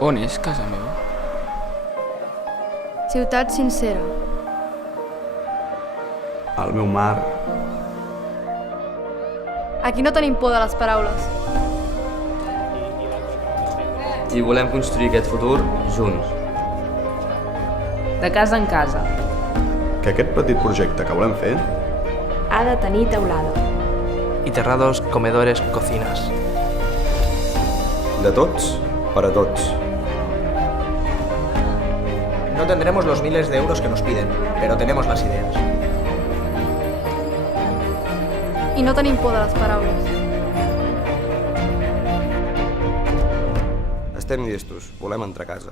On és casa meva? Ciutat sincera. El meu mar. Aquí no tenim por de les paraules. I volem construir aquest futur junts. De casa en casa. Que aquest petit projecte que volem fer Ha de tenir teulada. Y terrados, comedores, cocinas. de tots per a tots. No tendremos los miles de euros que nos piden, pero tenemos las ideas. I no tenim por de les paraules. Estem llestos, volem entrar a casa.